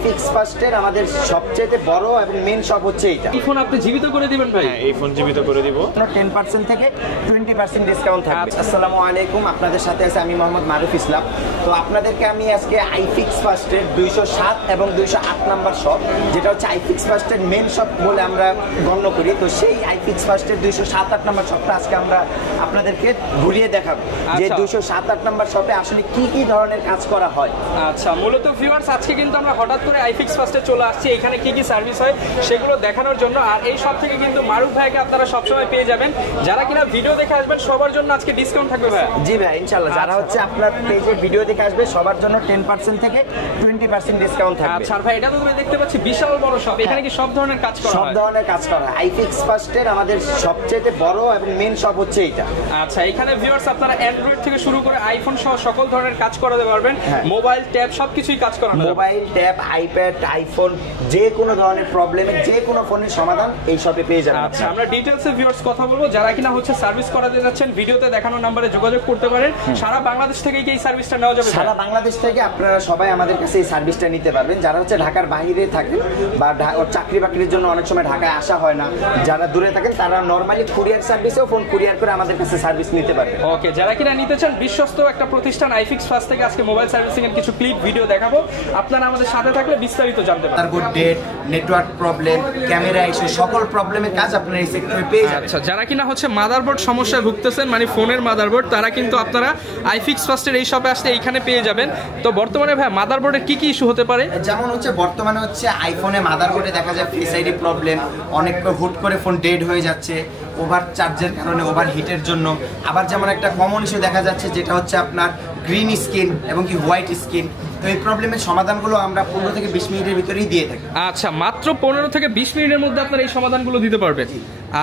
আইফিক্স ফার্স্টের আমাদের সবচেয়ে বড় এবং মেন শপ হচ্ছে এইটা। এই ফোন আপনি জীবিত করে দিবেন ভাই? হ্যাঁ, এই ফোন জীবিত করে দিব। 10% থেকে 20% ডিসকাউন্ট থাকবে। আসসালামু আলাইকুম, আপনাদের সাথে আছে আমি মোহাম্মদ মারুফ ইসলাম। তো আপনাদেরকে আমি আজকে আইফিক্স ফার্স্টের 207 এবং 208 নাম্বার শপ, যেটা হচ্ছে আইফিক্স ফার্স্টের মেন শপ বলে আমরা গণ্য করি, তো সেই আইফিক্স ফার্স্টের 207-8 নাম্বার শপটা আজকে আমরা আপনাদেরকে ঘুরিয়ে দেখাবো যে 207-8 নাম্বার শপে আসলে কি কি ধরনের কাজ করা হয়। আচ্ছা, মূলত ভিউয়ার্স আজকে কিন্তু আমরা হঠাৎ করে আইফিক্স ফার্স্টে চলে আসছি, এখানে কি কি সার্ভিস হয় সেগুলো দেখানোর জন্য। আর এই সব থেকে কিন্তু মারুফ ভাইকে আপনারা সবসময় পেয়ে যাবেন। যারা কিনা ভিডিও দেখে আসবেন সবার জন্য আজকে ডিসকাউন্ট থাকবে ভাই। জি ভাই, ইনশাআল্লাহ। যারা হচ্ছে আপনার পেজে ভিডিও দেখে আসবে সবার জন্য 10% থেকে 20% ডিসকাউন্ট থাকবে। আচ্ছা ভাই, এটা তো তুমি দেখতে পাচ্ছি বিশাল বড় শপ, এখানে কি সব ধরনের কাজ করা হয়? সব ধরনের কাজ করা হয়। আইফিক্স ফার্স্টের আমাদের সবচেয়ে বড় এবং মেন শপ হচ্ছে এইটা। আচ্ছা, এখানে ভিউয়ার্স আপনারা অ্যান্ড্রয়েড থেকে শুরু করে আইফোন সহ সকল ধরনের কাজ করাতে পারবেন। মোবাইল, ট্যাব সবকিছুই কাজ করা হয়। মোবাইল, ট্যাব, আইপ্যাড, আইফোন, যে কোনো ধরনের প্রবলেমের যে কোনো ফোনের সমাধান এই শপে পেয়ে যাবেন। আচ্ছা, আমরা ডিটেইলসে ভিউয়ার্স কথা বলবো। যারা কিনা হচ্ছে সার্ভিস করাতে যাচ্ছেন ভিডিওতে দেখানো নম্বরে যোগাযোগ করতে পারেন। সারা বাংলাদেশ থেকে কি এই সার্ভিসটা নেওয়া যাবে? সারা বাংলাদেশ থেকে আপনারা সবাই আমাদের কাছে এই সার্ভিসটা নিতে পারবেন। যারা হচ্ছে ঢাকার বাইরে থাকেন বা চাকরি বাকরির জন্য অনেক সময় ঢাকায় আসা হয় না, যারা দূরে থাকেন তারা নরমালি কুরিয়ার সার্ভিসেও ফোন কুরিয়ার করে আমাদের কাছে সার্ভিস নিতে পারবেন। ওকে, যারা কিনা নিতে চান বিশ্বস্ত একটা প্রতিষ্ঠান আইফিক্স ফার্স্ট থেকে আজকে মোবাইল সার্ভিসিং এর কিছু ক্লিপ ভিডিও দেখাবো। আপনারা আমাদের সাথে থাকলে বিস্তারিত জানতে পারবেন। তারপর date, network problem, camera issue, সকল প্রবলেমের কাজ আপনারা এই সেক্টরে পেয়ে যাবেন। আচ্ছা, যারা কিনা হচ্ছে মাদারবোর্ড সমস্যায় ভুগতেছেন, মানে ফোনের মাদারবোর্ড, তারা কিন্তু আপনারা আইফিক্স ফার্স্টের এই শপে আসলে এইখানে পেয়ে যাবেন। তো বর্তমানে ভাই মাদারবোর্ডের কি কি ইস্যু হতে পারে? যেমন হচ্ছে বর্তমানে হচ্ছে আইফোনে মাদারবোর্ডে দেখা যায় ফেস আইডি প্রবলেম, অনেক হুট করে ফোন ডেড হয়ে যাচ্ছে ওভার চার্জের কারণে, ওভার হিটের জন্য। আবার যেমন একটা কমন ইস্যু দেখা যাচ্ছে যেটা হচ্ছে আপনার গ্রিন স্ক্রিন এবং কি হোয়াইট স্ক্রিন। তো এই প্রবলেমের সমাধানগুলো আমরা 15 থেকে 20 মিনিটের ভিতরেই দিয়ে থাকি। আচ্ছা, মাত্র 15 থেকে 20 মিনিটের মধ্যে আপনারা এই সমাধানগুলো দিতে পারবেন।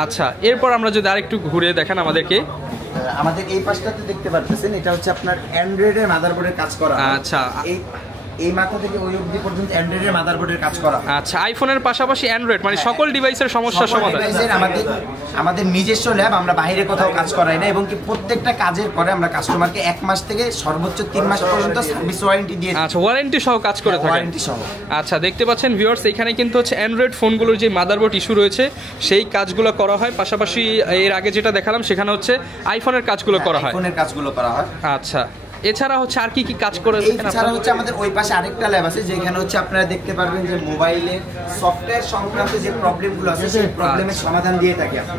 আচ্ছা, এরপর আমরা যদি আরেকটু ঘুরে দেখেন আমাদেরকে। আমাদের এই পাশটাতে দেখতে পাচ্ছেন এটা হচ্ছে আপনার অ্যান্ড্রয়েডের মাদারবোর্ডের কাজ করা। আচ্ছা, এই মাথা থেকে ওই অবধি পর্যন্ত অ্যান্ড্রয়েডের মাদারবোর্ডের কাজ করা। আচ্ছা, আইফোনের পাশাপাশি অ্যান্ড্রয়েড মানে সকল ডিভাইসের সমস্যার সমাধান। আমাদের নিজস্ব ল্যাব, আমরা বাইরে কোথাও কাজ করাই না এবং কি প্রত্যেকটা কাজের পরে আমরা কাস্টমারকে 1 মাস থেকে সর্বোচ্চ 3 মাস পর্যন্ত সার্ভিস ওয়ারেন্টি দিয়ে। আচ্ছা, ওয়ারেন্টি সহ কাজ করে থাকেন? ওয়ারেন্টি সহ। আচ্ছা, দেখতে পাচ্ছেন ভিউয়ার্স এখানে কিন্তু হচ্ছে অ্যান্ড্রয়েড ফোনগুলোর যে মাদারবোর্ড ইস্যু রয়েছে সেই কাজগুলো করা হয়। পাশাপাশি এর আগে যেটা দেখালাম সেখানে হচ্ছে আইফোনের কাজগুলো করা হয়। আইফোনের কাজগুলো করা হয়। আচ্ছা, এছাড়া হচ্ছে আর কি কি কাজ করে? এছাড়া হচ্ছে আমাদের ওই পাশে আরেকটা ল্যাব আছে যেখানে হচ্ছে আপনারা দেখতে পারবেন যে মোবাইলের সফটওয়্যার সংক্রান্ত যে প্রবলেমগুলো আছে সেই প্রবলেমের সমাধান দিয়ে থাকি আমরা।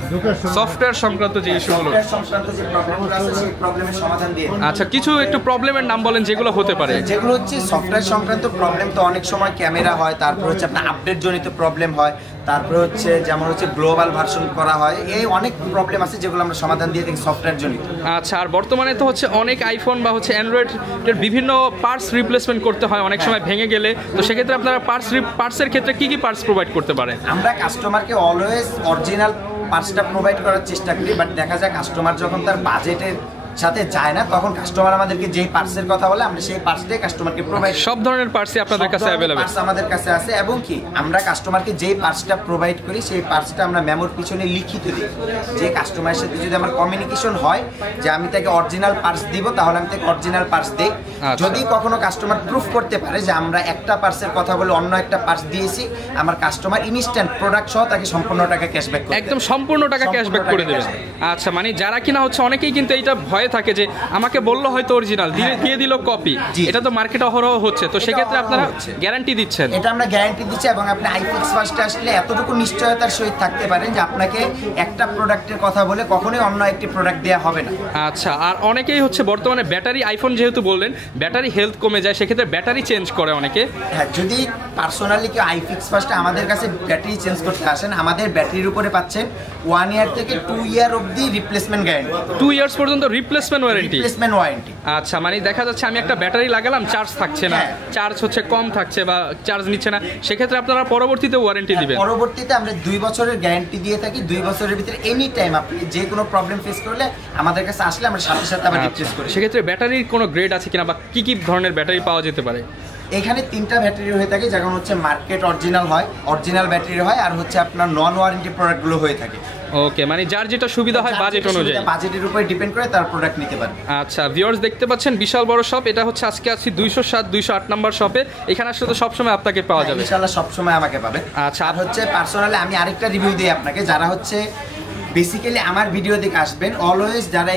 সফটওয়্যার সংক্রান্ত যে ইস্যুগুলো, সফটওয়্যার সংক্রান্ত যে প্রবলেমগুলো আছে সেই প্রবলেমের সমাধান দিয়ে। আচ্ছা, কিছু একটু প্রবলেমের নাম বলেন যেগুলো হতে পারে। যেগুলো হচ্ছে সফটওয়্যার সংক্রান্ত প্রবলেম, তো অনেক সময় ক্যামেরা হয়, তারপর হচ্ছে আপনার আপডেট জনিত প্রবলেম হয়, তারপরে হচ্ছে যেমন হচ্ছে গ্লোবাল ভার্সন করা হয়, এই অনেক প্রবলেম আছে যেগুলো আমরা সমাধান দিয়ে থাকি সফটওয়্যার জনিত। আচ্ছা, আর বর্তমানে তো হচ্ছে অনেক আইফোন বা হচ্ছে অ্যান্ড্রয়েডের বিভিন্ন পার্টস রিপ্লেসমেন্ট করতে হয় অনেক সময় ভেঙে গেলে, তো সেক্ষেত্রে আপনারা পার্টসের ক্ষেত্রে কি কি পার্টস প্রোভাইড করতে পারেন? আমরা কাস্টমারকে অলওয়েজ অরিজিনাল পার্টসটা প্রোভাইড করার চেষ্টা করি, বাট দেখা যায় কাস্টমার যখন তার বাজেটের সাথে যায় না তখন কাস্টমার আমাদেরকে যেই পার্টসের কথা বলে আমরা সেই পার্টসটাই কাস্টমারকে প্রোভাইড। সব ধরনের পার্টসই আপনাদের কাছে अवेलेबल? পার্টস আমাদের কাছে আছে এবং কি আমরা কাস্টমারকে যেই পার্টসটা প্রোভাইড করি সেই পার্টসটা আমরা মেমোর পিছনে লিখিত দিই। যে কাস্টমারের সাথে যদি আমার কমিউনিকেশন হয় যে আমি তাকে অরিজিনাল পার্টস দিব তাহলে আমি তাকে অরিজিনাল পার্টস দেই। যদি কখনো কাস্টমার প্রুফ করতে পারে যে আমরা একটা পার্টসের কথা বলে অন্য একটা পার্টস দিয়েছি, আমার কাস্টমার ইনস্ট্যান্ট প্রোডাক্ট সহ তাকে সম্পূর্ণ টাকা ক্যাশব্যাক করে, একদম সম্পূর্ণ টাকা ক্যাশব্যাক করে দেবেন। আচ্ছা, মানে যারা কিনা হচ্ছে অনেকেই কিন্তু এইটা ভয়ে থাকে যে আমাকে বললো হয়তো অরিজিনাল দিয়ে দিল কপি, এটা তো মার্কেটে অহরহ হচ্ছে, তো সেক্ষেত্রে আপনারা গ্যারান্টি দিচ্ছেন? এটা আমরা গ্যারান্টি দিচ্ছি এবং আপনি আইফিক্স ফার্স্টে আসলে এতটুকু নিশ্চয়তার সহিত থাকতে পারেন যে আপনাকে একটা প্রোডাক্টের কথা বলে কখনোই অন্য একটি প্রোডাক্ট দেওয়া হবে না। আচ্ছা, আর অনেকেই হচ্ছে বর্তমানে ব্যাটারি, আইফোন যেহেতু বললেন ব্যাটারি হেলথ কমে যায়, সেক্ষেত্রে ব্যাটারি চেঞ্জ করে অনেকে। হ্যাঁ, যদি পার্সোনালি কেউ আইফিক্স ফার্স্টে আমাদের কাছে ব্যাটারি চেঞ্জ করতে আসেন, আমাদের ব্যাটারির উপরে পাচ্ছেন 1 ইয়ার থেকে 2 ইয়ার অবধি রিপ্লেসমেন্ট গ্যারান্টি। 2 ইয়ার্স পর্যন্ত রিপ্লেসমেন্ট ওয়ারেন্টি? Replacement warranty. আচ্ছা, মানে দেখা যাচ্ছে আমি একটা ব্যাটারি লাগালাম, চার্জ থাকছে না, চার্জ হচ্ছে কম থাকছে বা চার্জ নিচ্ছে না, সেক্ষেত্রে আপনারা পরবর্তীতে ওয়ারেন্টি দিবেন? পরবর্তীতে আমরা 2 বছরের গ্যারান্টি দিয়ে থাকি। 2 বছরের ভিতরে এনি টাইম আপনি যে কোনো প্রবলেম ফেস করলে আমাদের কাছে আসলে আমরা সাথে সাথে আবার রিপ্লেস করি। সেক্ষেত্রে ব্যাটারির কোনো গ্রেড আছে কিনা বা কি কি ধরনের ব্যাটারি পাওয়া যেতে পারে? এখানে 3টা ব্যাটারি হয়ে থাকে, যেমন হচ্ছে মার্কেট অরিজিনাল হয়, অরিজিনাল ব্যাটারি হয়, আর হচ্ছে আপনার নন ওয়ারেন্টি প্রোডাক্টগুলো হয়ে থাকে। ওকে, মানে যার যেটা সুবিধা হয় বাজেট অনুযায়ী, বাজেটের উপরে ডিপেন্ড করে তার প্রোডাক্ট নিতে পারবে। আচ্ছা ভিউয়ার্স দেখতে পাচ্ছেন বিশাল বড় শপ, এটা হচ্ছে আজকে আছি 207 208 নাম্বার শপে। এখানে আসলে তো সবসময় আপনাকে পাওয়া যাবে ইনশাআল্লাহ, সবসময় আমাকে পাবে। আচ্ছা, আর হচ্ছে পার্সোনালি আমি আরেকটা রিভিউ দিই আপনাকে, যারা হচ্ছে বেসিক্যালি আমার ভিডিও দেখে আসবেন, অলওয়েজ যারা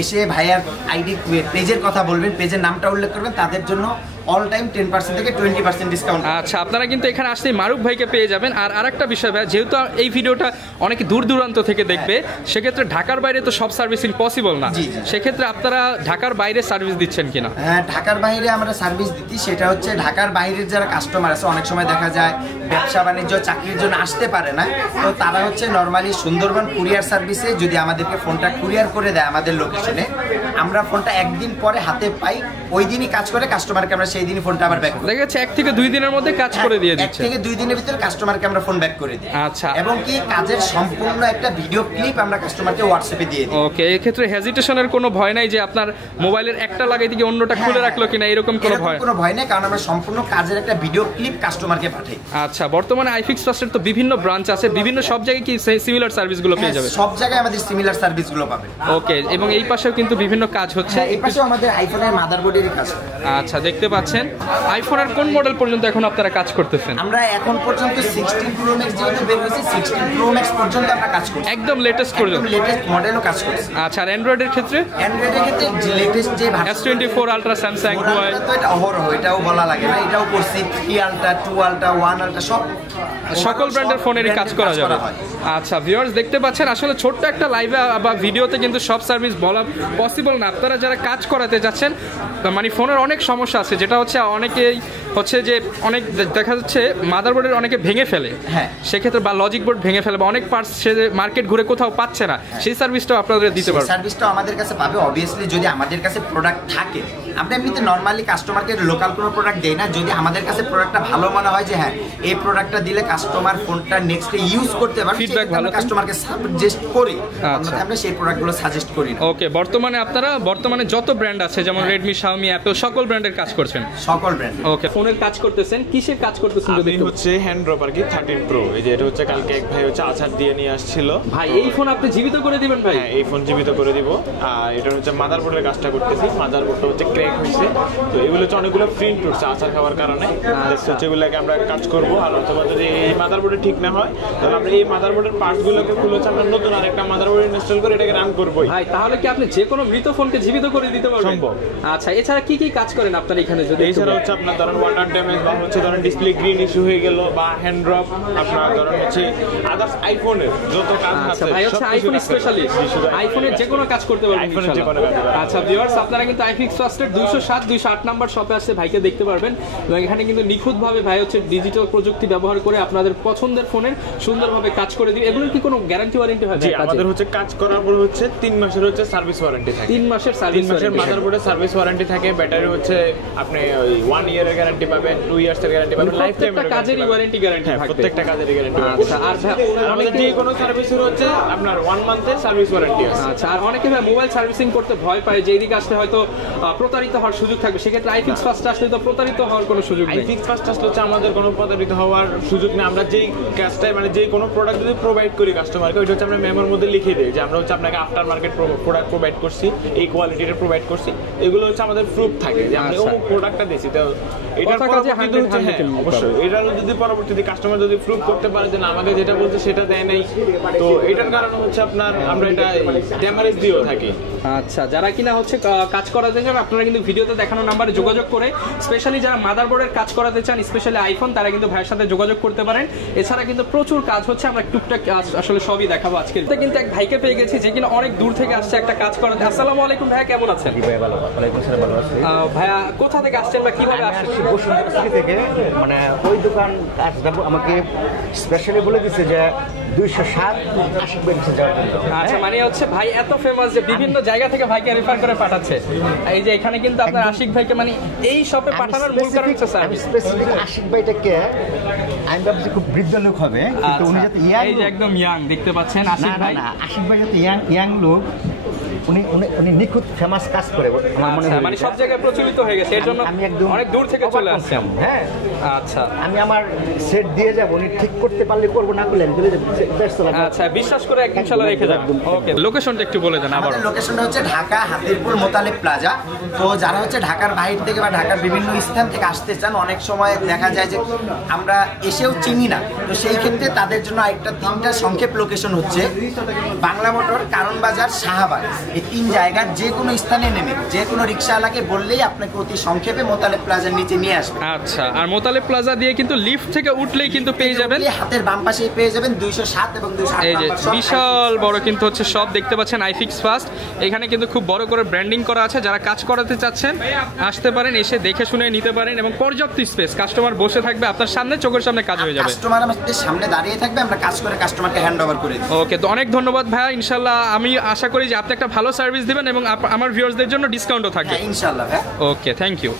এসে ভাইয়ার আইডি পেজের কথা বলবেন, পেজের নামটা উল্লেখ করবেন, তাদের জন্য অল টাইম 10% থেকে 20% ডিসকাউন্ট। আচ্ছা, আপনারা কিন্তু এখানে আসলেই মারুফ ভাইকে পেয়ে যাবেন। আর আরেকটা বিষয় ভাই, যেহেতু এই ভিডিওটা অনেকে দূর দূরান্ত থেকে দেখবে, সেক্ষেত্রে ঢাকার বাইরে তো সব সার্ভিসিং পসিবল না, সেক্ষেত্রে আপনারা ঢাকার বাইরে সার্ভিস দিচ্ছেন কিনা? হ্যাঁ, ঢাকার বাইরে আমরা সার্ভিস দিচ্ছি। সেটা হচ্ছে ঢাকার বাইরের যারা কাস্টমার আছে, অনেক সময় দেখা যায় ব্যবসা বাণিজ্য চাকরির জন্য আসতে পারে না, তো তারা হচ্ছে নর্মালি সুন্দরবন কুরিয়ার সার্ভিসে যদি আমাদেরকে ফোনটা কুরিয়ার করে দেয় আমাদের লোকেশনে, আমরা ফোনটা একদিন পরে হাতে পাই, ওই দিনই কাজ করে কাস্টমারকে আমরা সেই দিনই ফোনটা আবার ব্যাক করি। দেখা যাচ্ছে 1 থেকে 2 দিনের মধ্যে কাজ করে দিয়ে দিচ্ছে। 1 থেকে 2 দিনের ভিতরে কাস্টমারকে আমরা ফোন ব্যাক করে দিই। আচ্ছা, এবং কি কাজের সম্পূর্ণ একটা ভিডিও ক্লিপ আমরা কাস্টমারকে হোয়াটসঅ্যাপে দিয়ে দিই। ওকে, এই ক্ষেত্রে হেজিটেশনের কোনো ভয় নাই যে আপনার মোবাইলের একটা লাগাই দিয়ে অন্যটা খুলে রাখলো কিনা, এরকম কোনো ভয়? কোনো ভয় নেই, কারণ আমরা সম্পূর্ণ কাজের একটা ভিডিও ক্লিপ কাস্টমারকে পাঠাই। আচ্ছা, বর্তমানে আইফিক্স ফার্স্টের তো বিভিন্ন ব্রাঞ্চ আছে, বিভিন্ন সব জায়গায় কি সিমিলার সার্ভিসগুলো পেয়ে যাবে? সব জায়গায় আমাদের সিমিলার সার্ভিসগুলো পাবেন। ওকে, এবং এই পাশেও কিন্তু বিভিন্ন কাজ হচ্ছে। এই পাশেও আমাদের আইফোনের মাদারবোর্ডেরই কাজ। আচ্ছা, দেখতে পাচ্ছেন আইফোনের কোন মডেল পর্যন্ত এখন আপনারা কাজ করতেছেন? আমরা এখন পর্যন্ত 16 প্রো ম্যাক্স যেহেতু বের হয়েছে, 16 প্রো ম্যাক্স পর্যন্ত আমরা কাজ করছি, একদম লেটেস্ট পর্যন্ত, লেটেস্ট মডেলও কাজ করছি। আচ্ছা, আর অ্যান্ড্রয়েডের ক্ষেত্রে? অ্যান্ড্রয়েডের ক্ষেত্রে লেটেস্ট যে S24 আলট্রা, স্যামসাং, হুয়াই, তো এটা অহরহ, এটাও বলা লাগে না, এটাও করছি। 3 আলট্রা, 2 আলট্রা, 1 আলট্রা, সব সকল ব্র্যান্ডের ফোনেরই কাজ করা যাবে। আচ্ছা ভিউয়ার্স দেখতে পাচ্ছেন, আসলে ছোট্ট একটা লাইভে বা ভিডিওতে কিন্তু সব সার্ভিস বলা পসিবল না। আপনারা যারা কাজ করাতে যাচ্ছেন, মানে ফোনের অনেক সমস্যা আছে, যেটা হচ্ছে অনেকেই হচ্ছে যে অনেক দেখা যাচ্ছে মাদারবোর্ডের অনেকে ভেঙে ফেলে, হ্যাঁ, সেক্ষেত্রে বা লজিক বোর্ড ভেঙে ফেলে বা অনেক পার্টস সে মার্কেট ঘুরে কোথাও পাচ্ছে না, সেই সার্ভিসটাও আপনাদের দিতে পারবেন। সার্ভিসটাও আমাদের কাছে পাবে অবভিয়াসলি, যদি আমাদের কাছে প্রোডাক্ট থাকে। আমরা এমনিতে নর্মালি কাস্টমারকে লোকাল কোনো প্রোডাক্ট দেই না, যদি আমাদের কাছে প্রোডাক্টটা ভালো মনে হয় যে হ্যাঁ এই প্রোডাক্টটা দিলে কাস্টমার ফোনটা নেক্সট ডে ইউজ করতে পারবে, ফিডব্যাক ভালো, কাস্টমারকে সাজেস্ট করি। আচ্ছা, আমরা সেই প্রোডাক্টগুলো সাজেস্ট করি। ওকে, বর্তমানে যত ব্র্যান্ড আছে যেমন রেডমি, শাওমি, অ্যাপল, সকল ব্র্যান্ডের কাজ করছেন? সকল ব্র্যান্ড। ওকে, ফোনের কাজ করতেছেন, কিসের কাজ করতেছেন? আমি হচ্ছে হ্যান্ড ড্রপ আর কি 13 প্রো, এই যে এটা হচ্ছে কালকে এক ভাই হচ্ছে আছাড় দিয়ে নিয়ে আসছিল। ভাই এই ফোন আপনি জীবিত করে দিবেন? ভাই হ্যাঁ, এই ফোন জীবিত করে দিব। আর এটা হচ্ছে মাদারবোর্ডের কাজটা করতেছি, মাদারবোর্ডটা হচ্ছে ক্র্যাক হয়েছে, তো এগুলো হচ্ছে অনেকগুলো প্রিন্ট উঠছে আছাড় খাওয়ার কারণে, হচ্ছে এগুলোকে আমরা কাজ করব। আর অথবা যদি এই মাদারবোর্ডে ঠিক না হয়, তাহলে আমরা এই মাদারবোর্ডের পার্টসগুলোকে খুলে হচ্ছে আমরা নতুন আরেকটা মাদারবোর্ড ইনস্টল করে এটাকে রান করব। ভাই তাহলে কি আপনি যে কোনো মৃত ফোনকে জীবিত করে দিতে পারবেন? সম্ভব। আচ্ছা, এছাড়া কি কি কাজ করেন আপনার এখানে? যদি এছাড়া হচ্ছে আপনার ধরেন ওয়াটার ড্যামেজ বা হচ্ছে ধরেন ডিসপ্লে গ্রিন ইস্যু হয়ে গেল বা হ্যান্ড ড্রপ, আপনার ধরেন হচ্ছে আদার্স আইফোনের যত কাজ আছে। ভাই হচ্ছে আইফোন স্পেশালিস্ট, আইফোনের যে কোনো কাজ করতে পারবেন ইনশাআল্লাহ। আচ্ছা ভিউয়ার্স, আপনারা কিন্তু আইফিক্স ফার্স্টের 207 208 নাম্বার শপে আসলে ভাইকে দেখতে পারবেন, এবং এখানে কিন্তু নিখুঁতভাবে ভাই হচ্ছে ডিজিটাল প্রযুক্তি ব্যবহার করে আপনাদের পছন্দের ফোনের সুন্দরভাবে কাজ করে দিবে। এগুলোর কি কোনো গ্যারান্টি ওয়ারেন্টি হয়? জি, আমাদের হচ্ছে কাজ করার পর হচ্ছে 3 মাসের হচ্ছে সার্ভিস ওয়ারেন্টি থাকে। 3 মাসের সার্ভিস, 3 মাসের মাদারবোর্ডের সার্ভিস ওয়ারেন্টি থাকে। ব্যাটারি হচ্ছে আপনি ওই 1 ইয়ারের গ্যারান্টি পাবেন, 2 ইয়ার্সের গ্যারান্টি পাবেন, লাইফ টাইম কাজেরই ওয়ারেন্টি গ্যারান্টি থাকবে। প্রত্যেকটা কাজেরই গ্যারান্টি পাবেন। আচ্ছা, আর আমাদের যে কোনো সার্ভিসের হচ্ছে আপনার 1 মান্থের সার্ভিস ওয়ারেন্টি আছে। আচ্ছা, আর অনেকে ভাই মোবাইল সার্ভিসিং করতে ভয় পায় যে এদিকে আসলে হয়তো প্রতারিত হওয়ার সুযোগ থাকবে, সেক্ষেত্রে আইফিক্স ফার্স্ট আসলে তো প্রতারিত হওয়ার কোনো সুযোগ নেই। আইফিক্স ফার্স্ট আসলে হচ্ছে আমাদের কোনো প্রতারিত হওয়ার সুযোগ নেই। আমরা যেই কাজটাই মানে যে কোনো প্রোডাক্ট যদি প্রোভাইড করি কাস্টমারকে, ওইটা হচ্ছে আমরা মেমোর মধ্যে লিখে দিই যে আমরা হচ্ছে আপনাকে আফটার মার্কেট প্রোডাক্ট প্রোভাইড করছি, এই কোয়ালিটির প্রোভাইড করছি, এগুলো হচ্ছে আমাদের প্রুফ থাকে যে আমরা অমুক প্রোডাক্টটা দিয়েছি। তো এটার পরবর্তীতে হচ্ছে অবশ্যই এটার যদি পরবর্তীতে কাস্টমার যদি প্রুফ করতে পারে যে না আমাকে যেটা বলছে সেটা দেয় নাই, তো এটার কারণে হচ্ছে আপনার আমরা এটা ড্যামারেজ দিয়েও থাকি। আচ্ছা, যারা কিনা হচ্ছে কাজ করাতে চান, আপনারা কিন্তু ভিডিওতে দেখানো নাম্বারে যোগাযোগ করে, স্পেশালি যারা মাদারবোর্ডের কাজ করাতে চান, স্পেশালি আইফোন, তারা কিন্তু ভাইয়ের সাথে যোগাযোগ করতে পারেন। এছাড়া কিন্তু প্রচুর কাজ হচ্ছে, আমরা টুকটাক আসলে সবই দেখাবো আজকে। কিন্তু এক ভাইকে পেয়ে গেছি যে কিনা অনেক দূর থেকে আসছে একটা কাজ করাতে। আসসালামু আলাইকুম ভাইয়া, কেমন আছেন? ভাইয়া কোথা থেকে আসছেন বা কিভাবে আসছেন? বসুন্ধরা থেকে, মানে ওই দোকান আমাকে স্পেশালি বলে দিচ্ছে যে 207 আশিক ভাই যাওয়ার জন্য। আচ্ছা, মানে হচ্ছে ভাই এত ফেমাস যে বিভিন্ন জায়গা থেকে ভাইকে রেফার করে পাঠাচ্ছে। এই যে এখানে কিন্তু আপনার আশিক ভাইকে মানে এই শপে পাঠানোর মূল কারণ হচ্ছে স্যার স্পেসিফিক আশিক ভাইটাকে আমি ভাবছি খুব বৃদ্ধ লোক হবে, কিন্তু উনি যাতে ইয়াং, এই যে একদম ইয়াং দেখতে পাচ্ছেন আশিক ভাই। না, আশিক ভাই যাতে ইয়াং লোক উনি উনি উনি নিখুঁত ফেমাস কাজ করে আমার মনে হয়। মানে সব জায়গায় প্রচলিত হয়ে গেছে, এর জন্য আমি একদম অনেক দূর থেকে চলে আসছে। হ্যাঁ, আচ্ছা আমি আমার সেট দিয়ে যাব, উনি ঠিক করতে পারলে করবো, না করলে আমি চলে যাবো। আচ্ছা, বিশ্বাস করে একদিন ইনশাআল্লাহ রেখে যাবেন। ওকে, লোকেশনটা একটু বলে দেন আবার। আমাদের লোকেশনটা হচ্ছে ঢাকা হাতিরপুল মোতালেব প্লাজা। তো যারা হচ্ছে ঢাকার বাইরে থেকে বা ঢাকার বিভিন্ন স্থান থেকে আসতে চান, অনেক সময় দেখা যায় যে আমরা এসেও চিনি না, তো সেই ক্ষেত্রে তাদের জন্য একটা 3টা সংক্ষেপ লোকেশন হচ্ছে বাংলা মোটর, কারণ বাজার, শাহবাগ। এই 3 জায়গার যে কোনো স্থানে নেমে যে কোনো রিক্সাওয়ালাকে বললেই আপনাকে অতি সংক্ষেপে মোতালেব প্লাজার নিচে নিয়ে আসবে। আচ্ছা, আর মোতালেব প্লাজা দিয়ে কিন্তু লিফট থেকে উঠলেই কিন্তু পেয়ে যাবেন, হাতের বাম পাশেই পেয়ে যাবেন 207 এবং 208 এই যে নাম্বার শপ। বিশাল বড় কিন্তু হচ্ছে সব দেখতে পাচ্ছেন আইফিক্স ফার্স্ট। এখানে কিন্তু খুব বড় করে ব্র্যান্ডিং করা আছে। যারা কাজ করাতে চাচ্ছেন আসতে পারেন, এসে দেখে শুনে নিতে পারেন, এবং পর্যাপ্ত স্পেস, কাস্টমার বসে থাকবে আপনার সামনে, চোখের সামনে কাজ হয়ে যাবে। কাস্টমার আমাদের সামনে দাঁড়িয়ে থাকবে, আমরা কাজ করে কাস্টমারকে হ্যান্ড ওভার করে দিই। ওকে, তো অনেক ধন্যবাদ ভাইয়া। ইনশাল্লাহ আমি আশা করি যে আপনি একটা ভালো সার্ভিস দিবেন এবং আমার ভিউয়ার্সদের জন্য ডিসকাউন্টও থাকবে। ইনশাআল্লাহ ভাই। ওকে, থ্যাংক ইউ।